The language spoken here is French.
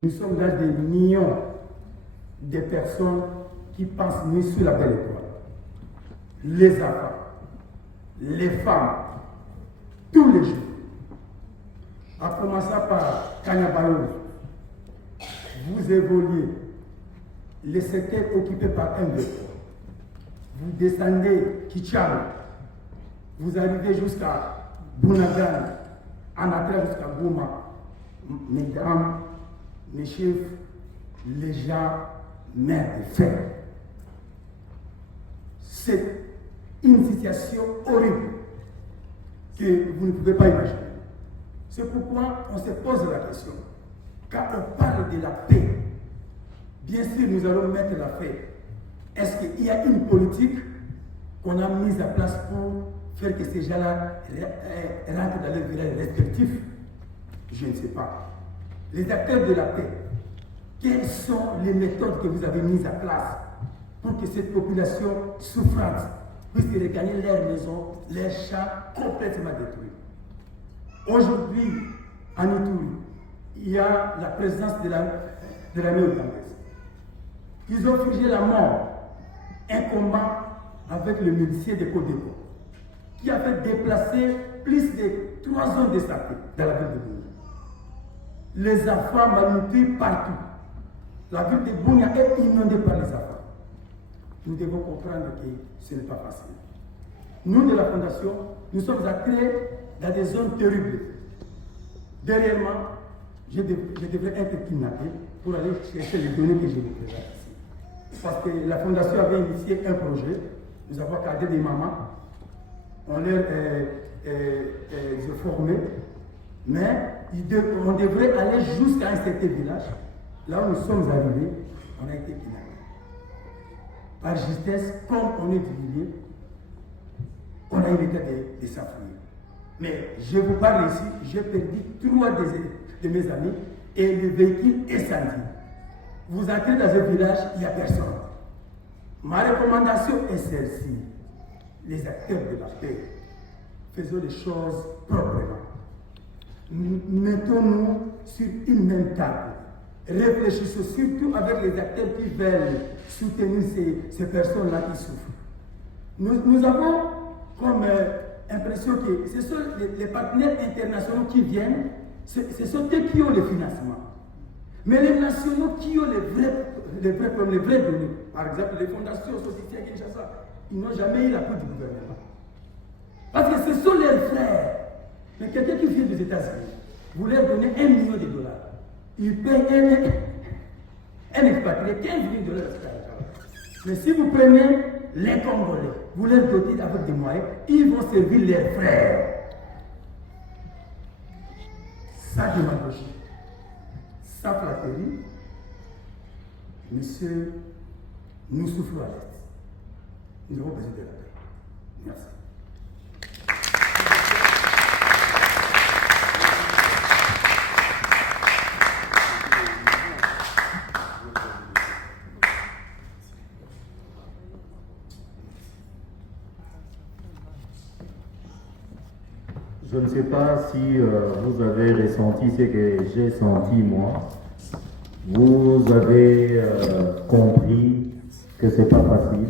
Nous sommes là des millions de personnes qui pensent nuit sur la belle étoile. Les enfants, les femmes, tous les jours. En commençant par Kanyabayou, vous évoluez les secteurs occupés par un de vous descendez Kicham, vous arrivez jusqu'à Bounagan, en attrape jusqu'à Goma. Mesdames, mes chefs, les gens, mères et frères. C'est une situation horrible que vous ne pouvez pas imaginer. C'est pourquoi on se pose la question. Quand on parle de la paix, bien sûr nous allons mettre la paix. Est-ce qu'il y a une politique qu'on a mise en place pour faire que ces gens-là rentrent dans leurs villages respectifs? Je ne sais pas. Les acteurs de la paix, quelles sont les méthodes que vous avez mises en place pour que cette population souffrante puisse regagner leur maison, leurs champs complètement détruits? Aujourd'hui, en Ituri, il y a la présence de l'armée ougandaise. Ils ont figé la mort, un combat avec le milicier de Codeco, qui a fait déplacer plus de 3 zones de santé dans la ville de Bunia. Les enfants malnutris partout. La ville de Bunia est inondée par les enfants. Nous devons comprendre que ce n'est pas facile. Nous, de la Fondation, nous sommes entrés dans des zones terribles. Derrière moi, je devrais être kidnappé pour aller chercher les données que je vous présente ici. Parce que la Fondation avait initié un projet. Nous avons cadré des mamans. On les a formés. Mais on devrait aller jusqu'à un certain village. Là où nous sommes arrivés, on a été kidnappés. Par justesse, comme on est divisé, on a évité de s'enfuir. Mais je vous parle ici, j'ai perdu 3 de mes amis et le véhicule est incendié. Vous entrez dans un village, il n'y a personne. Ma recommandation est celle-ci. Les acteurs de la paix, faisons les choses proprement. Mettons-nous sur une même table. Réfléchissons surtout avec les acteurs qui veulent soutenir ces personnes-là qui souffrent. Nous avons comme impression que ce sont les partenaires internationaux qui viennent, ce sont eux qui ont le financement. Mais les nationaux qui ont les vrais données, par exemple les fondations sociétés à Kinshasa, ils n'ont jamais eu l'appui du gouvernement. Parce que ce sont leurs frères. Mais quelqu'un qui vient des États-Unis, vous leur donnez $1 million. Il paye un expatrié $15 000. Mais si vous prenez les Congolais, vous leur dotez avec des moyens, ils vont servir leurs frères. Sa démagogie, sa flatterie, monsieur, nous souffrons à l'aide. Nous avons besoin de la paix. Merci. Je ne sais pas si vous avez ressenti ce que j'ai senti moi. Vous avez compris que ce n'est pas facile.